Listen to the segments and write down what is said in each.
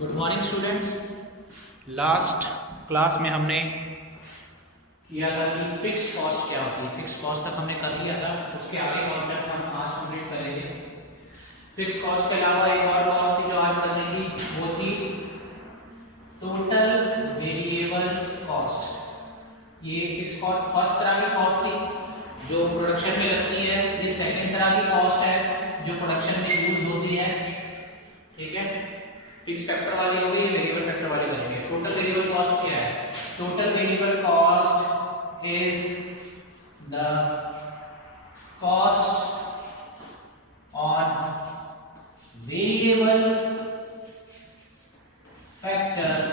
Good morning students. Last class में हमने किया था कि फिक्स्ड कॉस्ट क्या होती है। फिक्स्ड कॉस्ट तक हमने कर लिया था, उसके आगे कॉन्सेप्ट हम आज कंप्लीट करेंगे। फिक्स्ड कॉस्ट के अलावा एक और कॉस्ट थी जो आज करनी थी, वो थी टोटल वेरिएबल कॉस्ट। ये फिक्स्ड कॉस्ट फर्स्ट तरह की कॉस्ट थी जो प्रोडक्शन में लगती है। ये सेकंड तरह की कॉस्ट है जो प्रोडक्शन में यूज होती है। ठीक है, फिक्स फैक्टर वाली हो गई, वेरिएबल फैक्टर वाली करेंगे। टोटल वेरिएबल कॉस्ट क्या है? Total variable cost is the cost on variable factors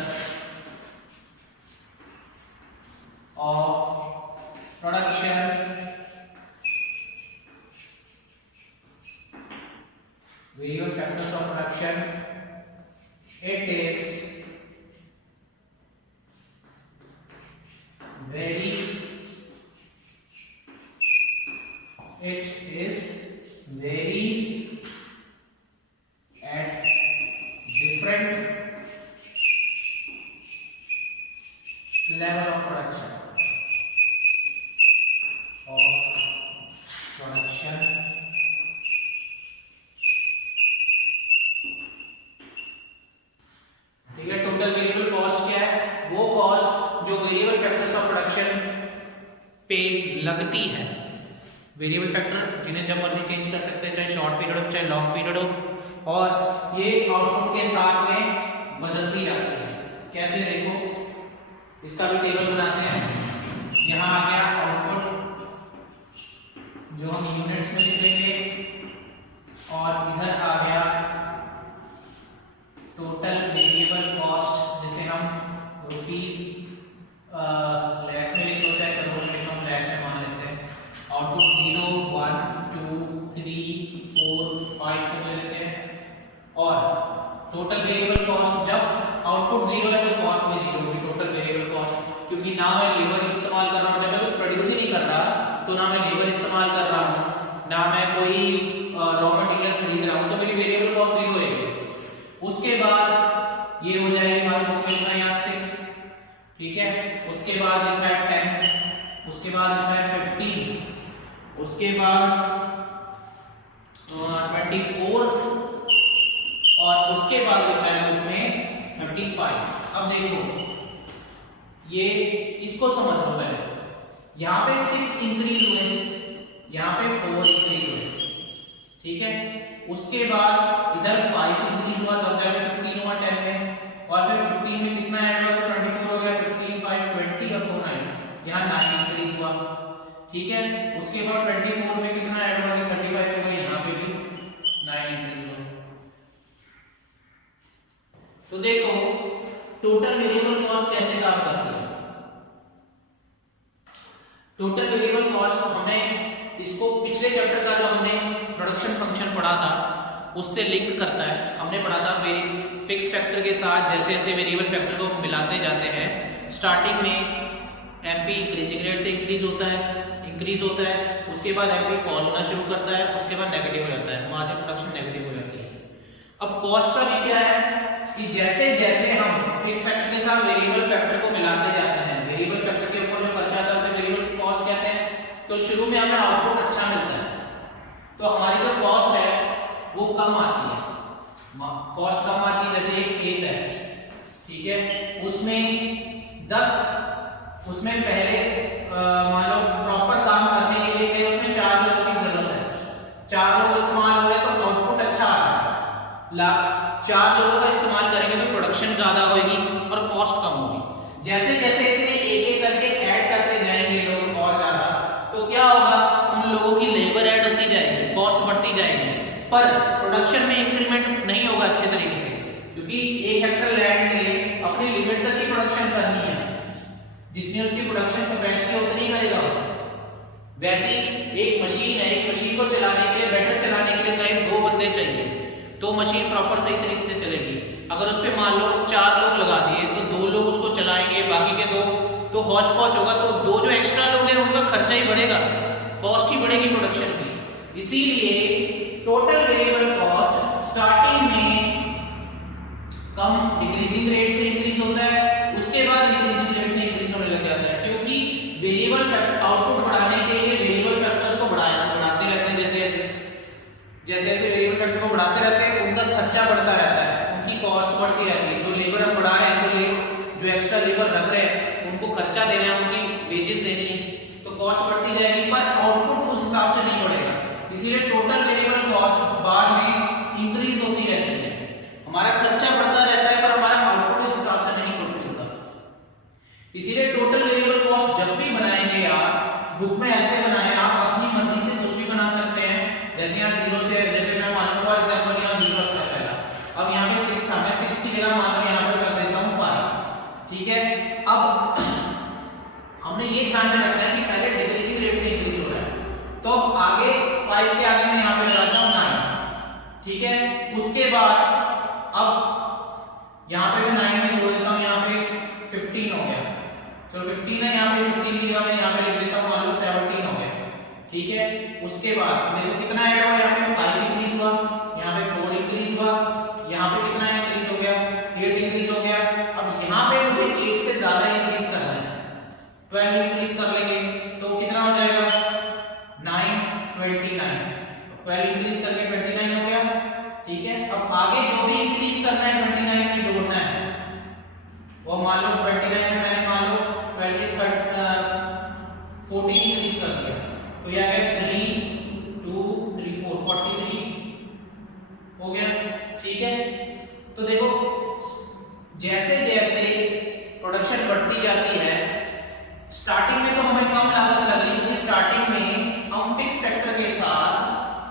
of production variable factors of production. It is varies at different level of production ठीक है। टोटल वेरिएबल कॉस्ट क्या है? वो cost जो वेरिएबल फैक्टर्स ऑफ प्रोडक्शन पे लगती है। Variable factor जिन्हें जब मर्जी चेंज कर सकते हैं, चाहे शॉर्ट पीरियड हो चाहे लॉन्ग पीरियड हो, और ये आउटपुट के साथ में बदलती रहती है। कैसे देखो, इसका भी टेबल बनाते हैं। यहाँ आ गया आउटपुट जो हम यूनिट्स में लिख लेंगे, और इधर आ गया टोटल वेरिएबल कॉस्ट जिसे हम रुपीस लाख में लिख लो चाहे करोड़ में लिख लो, लाख में मान लेते हैं। आउटपुट 0 1 2 3 4 5 तक ले लेते हैं। और टोटल वेरिएबल कॉस्ट जब आउटपुट 0 है तो कॉस्ट भी 0 होगी। टोटल वेरिएबल कॉस्ट, क्योंकि ना मैं लेबर इस्तेमाल कर रहा हूँ, जब मैं कुछ प्रोड्यूस ही नहीं कर रहा तो ना मैं लेबर इस्तेमाल कर रहा हूँ, ना मैं कोई रॉ मटेरियल खरीद रहा हूँ, तो मेरी वेरिएबल कॉस्ट 0 रहेगी। उसके बाद ये हो जाएगी हमारे बुक में लिखा है यहाँ 6, ठीक है। उसके बाद लिखा है 10, उसके बाद लिखा है 15, उसके बाद 24, और उसके बाद लिखा है बुक में 35। अब देखो, ये इसको समझ लो पहले। यहाँ पे 6 इंक्रीज हुए, यहाँ पे 4 इंक्रीज हुए, ठीक है। उसके बाद इधर 5 इंक्रीज हुआ, तब जाके 15 हुआ 10 में, और फिर 15 में कितना ऐड हुआ? 24 हो गया। 15 5 20 और 4 9, यहाँ 9 इंक्रीज हुआ, ठीक है। उसके बाद 24 में कितना ऐड हुआ? 35 हो गया, यहाँ पे भी 9 इंक्रीज हुआ। तो देखो टोटल वेरिएबल कॉस्ट कैसे काम करती है। टोटल वेरिएबल कॉस्ट हमने इसको पिछले चैप्टर का जो हमने प्रोडक्शन फंक्शन पढ़ा था उससे लिंक करता है। हमने पढ़ा था फिक्स फैक्टर के साथ जैसे जैसे वेरिएबल फैक्टर को मिलाते जाते हैं, स्टार्टिंग में एमपी इंक्रीजिंग रेट से इंक्रीज होता है, उसके बाद एमपी फॉल होना शुरू करता है, उसके बाद नेगेटिव हो जाता है, मार्जिन प्रोडक्शन नेगेटिव हो जाती है। अब कॉस्ट का भी क्या है कि जैसे जैसे हम फिक्स फैक्टर के साथ वेरिएबल फैक्टर को मिलाते जाते हैं, वेरिएबल फैक्टर के ऊपर जो खर्चा आता है उसे वेरिएबल कॉस्ट कहते हैं। तो शुरू में हमें आउटपुट अच्छा मिलता है तो हमारी जो कॉस्ट है वो कम आती है। कॉस्ट कम आती है, जैसे एक खेत है, ठीक है, उसमें पहले मान लो प्रॉपर काम करने के लिए उसमें 4 लोगों की जरूरत है। 4 लोग इस्तेमाल हो रहे तो आउटपुट अच्छा आ रहा है। 4 लोगों का इस्तेमाल करेंगे तो प्रोडक्शन ज्यादा होगी और कॉस्ट कम होगी। जैसे जैसे इसमें एक एक करके ऐड करते जाएंगे लोग और ज्यादा, तो क्या होगा? उन लोगों की लेबर ऐड होती जाएगी, कॉस्ट बढ़ती जाएगी, पर प्रोडक्शन में इंक्रीमेंट नहीं होगा अच्छे तरीके से, क्योंकि 1 हेक्टर लैंड के लिए अपनी लिमिट तक ही प्रोडक्शन करनी है। जितनी उसकी प्रोडक्शन कैपेसिटी उतनी करेगा। वैसे एक मशीन है, एक मशीन को चलाने के लिए, बेटर चलाने के लिए कहीं 2 बंदे चाहिए तो मशीन प्रॉपर सही तरीके से चलेगी। अगर उस पर मान लो 4 लोग लगा दिए तो 2 लोग उसको चलाएंगे, बाकी के 2 तो हौच पौच होगा, तो 2 जो एक्स्ट्रा लोग हैं उनका खर्चा ही बढ़ेगा, कॉस्ट ही बढ़ेगी प्रोडक्शन की। इसीलिए टोटल वेरिएबल कॉस्ट स्टार्टिंग में कम डिक्रीजिंग रेट से इंक्रीज होता है, उसके बाद इंक्रीजिंग रेट से इंक्रीज होने लग जाता है, क्योंकि वेरिएबल आउटपुट बढ़ाने के लिए वेरिएबल फैक्टर्स को बढ़ाते रहते हैं। जैसे जैसे वेरिएबल फैक्टर को बढ़ाते रहते हैं उनका खर्चा बढ़ता रहता है, उनकी कॉस्ट बढ़ती रहती है। जो लेबर हम बढ़ा रहे हैं तो जो एक्स्ट्रा लेबर रख रहे हैं उनको खर्चा देना है, उनकी वेजेस देनी है, तो कॉस्ट बढ़ती जाएगी, पर आउटपुट उस हिसाब से नहीं बढ़ेगा। इसीलिए टोटल वेरिएबल कॉस्ट बाद में इंक्रीज होती रहती है। हमारा खर्चा बढ़ता रहता है पर हमारा आउटपुट उस हिसाब से नहीं मिलता। इसीलिए टोटल वेरिएबल कॉस्ट जब भी बनाएंगे आप बुक में ऐसे बनाएं, आप अपनी मर्जी से कुछ भी बना सकते हैं। जैसे यहाँ 0 से, जैसे मैं मान लो फॉर एग्जांपल यहाँ 0 रखा है पहला, अब यहाँ पे 6 था, मैं 6 की जगह मान लो यहाँ पे कर देता हूँ 5, ठीक है। अब हमने ये ध्यान में रखना है कि पहले डिक्रीजिंग रेट से इंक्रीज हो रहा है, तो आगे 5 के आगे मैं यहाँ पे लगाता हूँ 9, ठीक है। उसके बाद अब यहाँ पे मैं 9 में जोड़ देता हूँ, यहाँ पे 15 हो गया, चलो 15 है, यहाँ पे 15 की जगह मैं यहाँ पे लिख देता हूँ मान लो 17 हो गया, ठीक है। उसके बाद देखो कितना ऐड हुआ, यहाँ पे 5 इंक्रीज हुआ, यहाँ पे 4 इंक्रीज हुआ, यहाँ पे कितना इंक्रीज हो गया, 8 इंक्रीज हो गया। अब यहाँ पे मुझे 8 से ज्यादा इंक्रीज करना है, 12 इंक्रीज कर लेंगे तो कितना हो जाएगा 9, 29, 12 इंक्रीज करके 29 हो गया, ठीक है। अब आगे जो भी इंक्रीज करना है 29 में जोड़ना है, वो मान लो 29 में मैंने मान लो 12 के 14 इंक्रीज कर दिया, तो यह है 3, 2, 3, 4, 43 हो गया, ठीक है। तो देखो जैसे जैसे प्रोडक्शन बढ़ती जाती है, स्टार्टिंग में तो हमें कम लागत लग रही है, क्योंकि स्टार्टिंग में हम फिक्स फैक्टर के साथ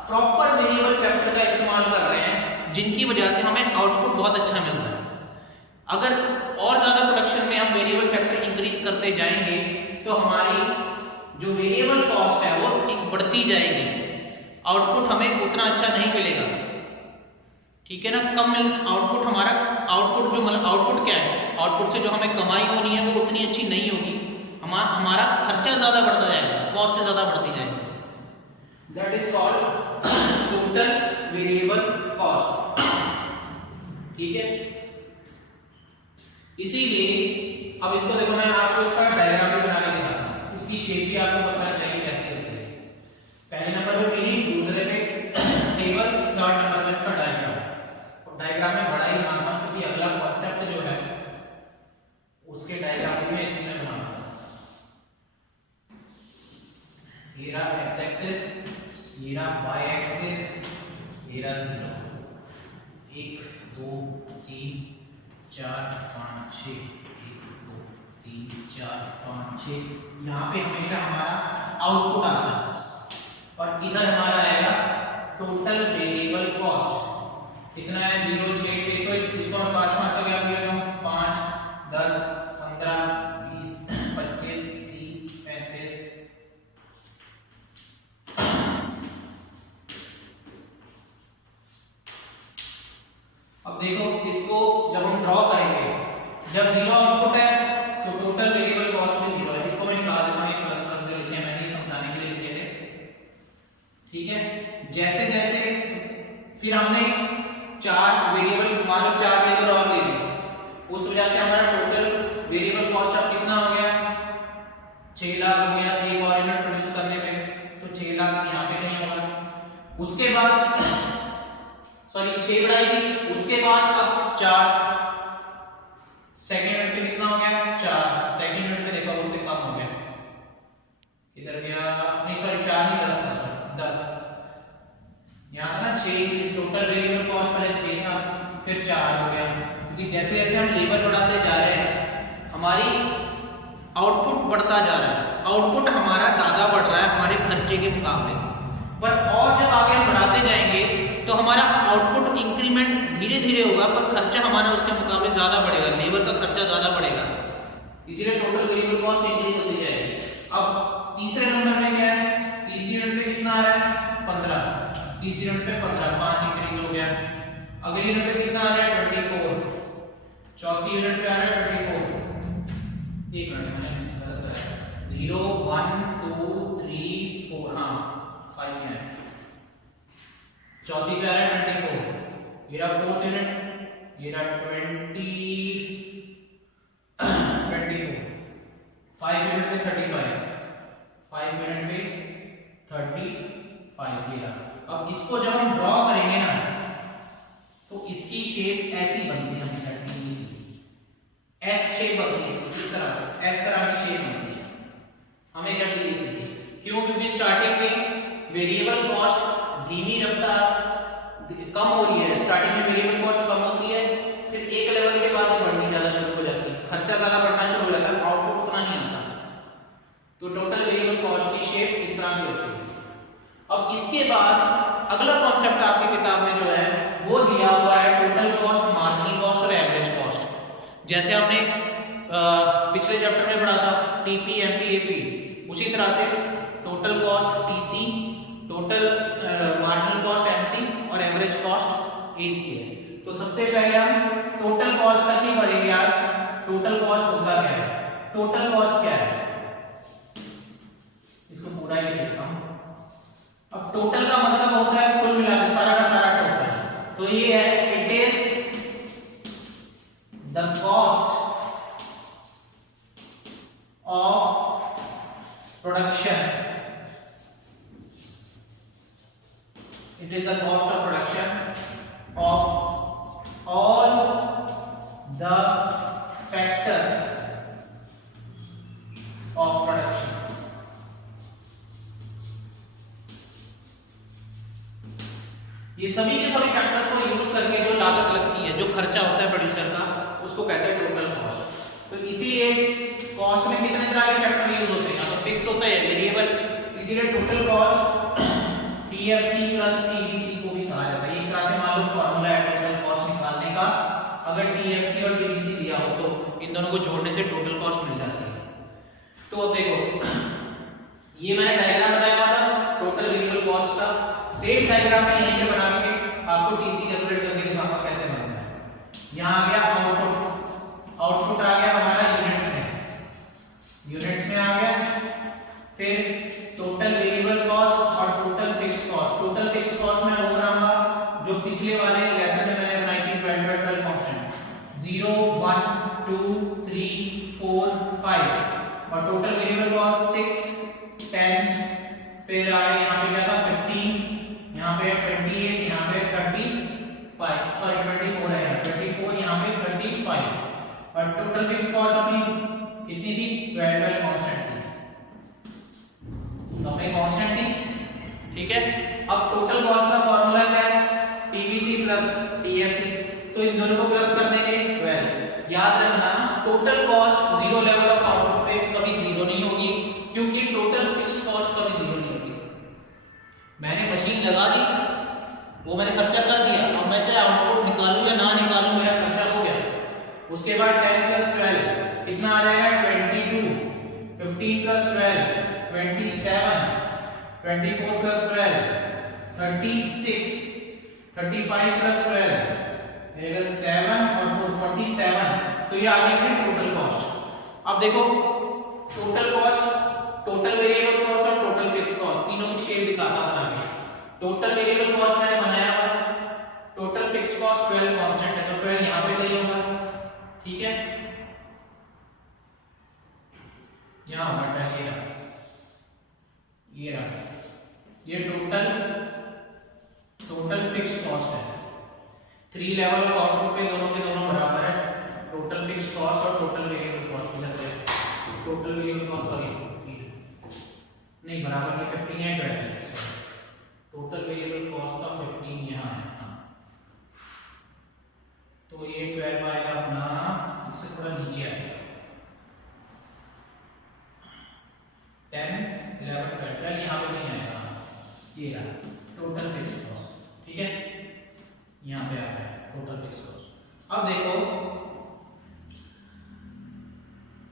प्रॉपर वेरिएबल फैक्टर का इस्तेमाल कर रहे हैं, जिनकी वजह से हमें आउटपुट बहुत अच्छा मिल रहा है। अगर और ज्यादा प्रोडक्शन में हम वेरिएबल फैक्टर इंक्रीज करते जाएंगे तो हमारी जो वेरिएबल कॉस्ट है वो बढ़ती जाएगी, आउटपुट हमें उतना अच्छा नहीं मिलेगा, ठीक है ना। कम आउटपुट हमारा आउटपुट जो मतलब आउटपुट क्या है, आउटपुट से जो हमें कमाई होनी है वो उतनी अच्छी नहीं होगी, हमारा खर्चा ज्यादा बढ़ता जाएगा, कॉस्ट ज्यादा बढ़ती जाएगी। That is called total variable cost, ठीक है। इसीलिए अब इसको देखो, मैं आपको इसका डायग्राम भी बना के दिखाता हूं, इसकी शेप भी आपको पता चाहिए कैसे करते हैं। पहले नंबर पे मीनिंग, दूसरे पे टेबल, थर्ड नंबर पे इसका डायग्राम। और डायग्राम में बड़ा ही मानना, क्योंकि अगला कॉन्सेप्ट जो है उसके डायग्राम भी मैं इसी में बनाऊंगा। ये रहा एक्स एक्सिस, ये रहा वाई एक्सिस, ये रहा 0, 1, 2, 3, 4, 5, 6, 1, 2, 3, 4, 5, 6, यहाँ पे हमेशा हमारा आउटपुट आता है, और इधर हमारा आएगा टोटल वेरिएबल कॉस्ट। कितना है 0, 6, 6, तो इसको मैं 5, 5 का क्या बोल रहा हूँ, 5, 10, 15, 20, 25, 30, 35। अब देखो इसको जब हम ड्रॉ करेंगे, जब 0 आउटपुट है तो टोटल वेरिएबल कॉस्ट भी 0 है। इसको मैं निकाल देता हूं, प्लस प्लस जो लिखे हैं मैंने समझाने के लिए लिखे थे, ठीक है। जैसे जैसे फिर हमने 4 वेरिएबल, मान लो 4 लेबर और ले ली, उस वजह से हमारा टोटल वेरिएबल कॉस्ट अब कितना हो गया, 6 लाख हो गया। एक और यूनिट प्रोड्यूस करने पे तो 6 लाख यहाँ पे नहीं होगा। उसके बाद सॉरी 6 बढ़ाएगी, उसके बाद अब 4, सेकेंड यूनिट पे कितना हो गया 4, सेकेंड यूनिट पे देखो उससे कम हो गया, इधर गया नहीं सॉरी 4 नहीं 10 था, 10 यहाँ था ना 6, इस टोटल वेरिएबल कॉस्ट पहले 6 था फिर 4 हो गया, क्योंकि जैसे जैसे हम लेबर बढ़ाते जा रहे हैं हमारी आउटपुट बढ़ता जा रहा है, आउटपुट हमारा ज्यादा बढ़ रहा है हमारे खर्चे के मुकाबले पर, और जब आगे हम बढ़ाते जाएंगे तो हमारा आउटपुट इंक्रीमेंट धीरे धीरे होगा पर खर्चा हमारा उसके मुकाबले ज्यादा बढ़ेगा, लेबर का खर्चा ज्यादा बढ़ेगा, इसीलिए टोटल वेरिएबल कॉस्ट इंक्रीज होती जाएगी। अब तीसरे नंबर में क्या है, तीसरी यूनिट पे कितना आ रहा है 15, तीसरी यूनिट पे 15, 5 इंक्रीज हो गया। अगली यूनिट पे कितना आ रहा है 24, चौथी यूनिट पे आ रहा है 24, एक मिनट में गलत है, 0, 1, 2, 3, 4, हाँ 5 है, चौथी का है 24, ये रहा 4th यूनिट, ये रहा 25, 35, 5 मिनट पे 35 ये रहा। अब इसको जब हम ड्रॉ करेंगे ना तो इसकी शेप ऐसी बनती है हमेशा एस शेप बनती है इस तरह से, एस तरह की शेप बनती है हमेशा टीवीसी। क्यों? क्योंकि स्टार्टिंग में वेरिएबल कॉस्ट धीमी रफ्तार कम हो रही है, स्टार्टिंग में वेरिएबल कॉस्ट कम होती है, फिर एक लेवल के बाद बढ़नी ज्यादा शुरू हो जाती है, खर्चा ज्यादा बढ़ना शुरू हो जाता है, आउटपुट उतना नहीं आता। तो टोटल वेरिएबल कॉस्ट की शेप इस तरह की होती है। अब इसके बाद अगला कॉन्सेप्ट आपकी किताब में जो है वो दिया हुआ है टोटल कॉस्ट, मार्जिनल कॉस्ट और एवरेज कॉस्ट। जैसे हमने पिछले चैप्टर में पढ़ा था टीपी, एमपी, एपी, उसी तरह से total cost TC, total marginal cost MC और एवरेज कॉस्ट एसी है। तो सबसे पहले हम टोटल कॉस्ट तक ही पढ़ेंगे आज। टोटल कॉस्ट होता क्या है? टोटल कॉस्ट क्या है इसको पूरा ही लिखता हूं। अब टोटल का मतलब होता है कुल मिला के सारा का सारा टोटल। तो ये है it is the cost of production, it is the cost of production of all the factors of production। ये सभी के सभी फैक्टर्स को यूज करके जो लागत लगती है, जो खर्चा होता है प्रोड्यूसर का, उसको कहते हैं टोटल कॉस्ट। तो इसीलिए कॉस्ट में कितने तरह के फैक्टर यूज होते हैं? तो फिक्स होता है, वेरिएबल, इसीलिए total cost TFC plus TVC को भी कहा जाता है। एक तरह से मान लो फार्मूला है टोटल कॉस्ट निकालने का। अगर टीएफसी और टीवीसी दिया हो तो इन दोनों को जोड़ने से टोटल कॉस्ट मिल जाती है। तो अब देखो ये मैंने डायग्राम बनाया हुआ था टोटल वेरिएबल कॉस्ट का। सेम डायग्राम में यहीं पे बना के आपको टीसी कैलकुलेट करके दिखाऊंगा कैसे बनता है। यहां आ गया आउटपुट, आउटपुट आ गया हमारा यूनिट्स में आ गया। फिर टोटल वेरिएबल कॉस्ट और total fixed cost. Total fixed cost में वो बनाऊंगा जो पिछले वाले लेसन में मैंने बनाई थी 12 कांस्टेंट 0 1 2 3 4 5 और टोटल वेरिएबल कॉस्ट 6 10 फिर आए यहां पे क्या था 15, यहां पे 28, यहां पे 35 सॉरी 24 है, 24 यहां पे 35 और टोटल फिक्स्ड कॉस्ट अपनी कितनी थी 12 कांस्टेंट थी, सबने कांस्टेंट थी। ठीक है, अब टोटल कॉस्ट का फार्मूला क्या है? TVC plus TFC. तो इन दोनों को प्लस कर देंगे 12। याद रखना total cost zero level of output पे कभी जीरो नहीं होगी क्योंकि टोटल फिक्स्ड कॉस्ट कभी जीरो नहीं होती। मैंने मशीन लगा दी, वो मैंने खर्चा कर दिया, अब मैं चाहे आउटपुट निकालूं या ना निकालूं मेरा खर्चा हो गया। उसके बाद 10 प्लस 12 कितना आ जाएगा 22, 15 प्लस 12 27, 24 प्लस 12 36, 35 प्लस 12 7 और 4 47। तो ये आ गया अपनी टोटल कॉस्ट। अब देखो total cost, total variable cost और टोटल फिक्स्ड कॉस्ट तीनों की शेप दिखाता हूं आगे। टोटल वेरिएबल कॉस्ट मैंने बनाया हुआ, टोटल फिक्स्ड कॉस्ट 12 कांस्टेंट है तो 12 यहां पे कहीं होगा। ठीक है, यहां होगा 12 ये रहा, ये टोटल फिक्स्ड कॉस्ट है। 3 लेवल ऑफ आउटपुट पे दोनों के दोनों बराबर है, टोटल फिक्स्ड कॉस्ट और टोटल वेरिएबल कॉस्ट मिलते हैं। टोटल वेरिएबल कॉस्ट सॉरी नहीं बराबर है 15 है 20। टोटल वेरिएबल कॉस्ट का 15 यहां है, तो ये 12 आएगा अपना, इससे थोड़ा नीचे आएगा 10 11 12 यहां पे नहीं आएगा, ये रहा टोटल फिक्स्ड कॉस्ट। ठीक है, यहां पे आ गया टोटल फिक्स्ड कॉस्ट। अब देखो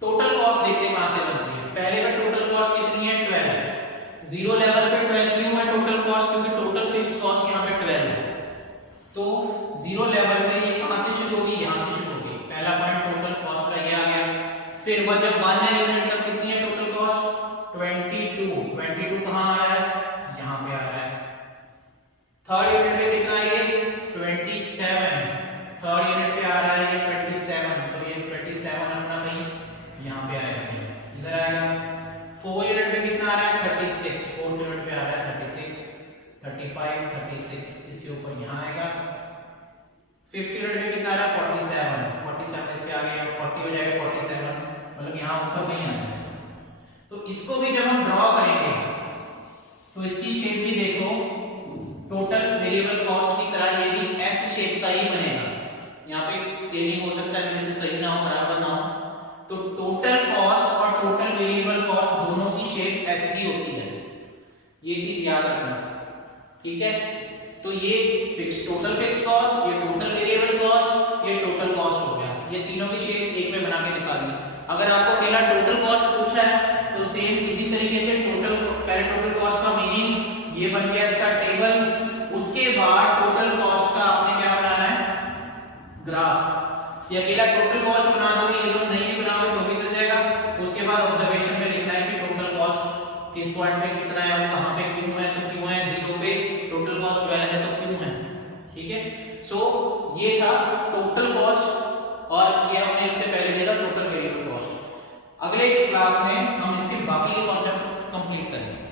टोटल कॉस्ट देखते हैं कहां से बनती है। पहले में टोटल कॉस्ट कितनी है 12, जीरो लेवल पे 12 क्यों है टोटल कॉस्ट? क्योंकि टोटल फिक्स्ड कॉस्ट यहां पे 12 है। तो जीरो लेवल पे ये कहां से शुरू होगी? यहां से शुरू होगी। पहला पॉइंट टोटल कॉस्ट का ये आ गया। फिर वो जब 1 यूनिट तक कितनी है टोटल कॉस्ट 22 कहां आ रहा है? यहां पे आ रहा है। थर्ड यूनिट पे कितना है ये 27, थर्ड यूनिट पे आ रहा है ये 27, तो ये 27 अपना कहीं यहां पे आएगा, इधर आएगा। इसके ऊपर यहाँ आएगा। 50 यूनिट में कितना आ रहा है 47 इसके आगे 40 हो जाएगा 47, मतलब यहाँ ऊपर नहीं आएगा। तो इसको भी जब हम ड्रॉ करेंगे तो इसकी शेप भी देखो टोटल वेरिएबल कॉस्ट की तरह ये भी एस शेप का ही बनेगा। यहाँ पे स्केलिंग हो सकता है जैसे सही ना हो बराबर ना हो, तो टोटल कॉस्ट और टोटल वेरिएबल कॉस्ट दोनों की शेप एस की होती है, ये चीज याद रखना, ठीक है। तो ये टोटल फिक्स कॉस्ट, ये टोटल वेरिएबल कॉस्ट, ये टोटल कॉस्ट हो गया, ये तीनों की शेप एक में बना के दिखा दी। अगर आपको अकेला टोटल कॉस्ट पूछा है तो सेम इसी तरीके से पहले टोटल कॉस्ट का मीनिंग ये बन गया इसका टेबल, उसके बाद टोटल कॉस्ट का आपने क्या बनाना है ग्राफ। ये अकेला टोटल कॉस्ट बना दोगे, ये तो नहीं भी बनाओगे तो भी चल जाएगा। उसके बाद ऑब्जर्वेशन में लिखना है कि टोटल कॉस्ट किस पॉइंट पे कितना है और कहां पे क्यों है, तो क्यों है, 0 पे टोटल कॉस्ट 12 है तो क्यों है, ठीक है। सो ये था टोटल कॉस्ट और ये हमने इससे पहले किया था टोटल वेरिएबल कॉस्ट। अगले क्लास में हम इसके बाकी के कॉन्सेप्ट कंप्लीट करेंगे।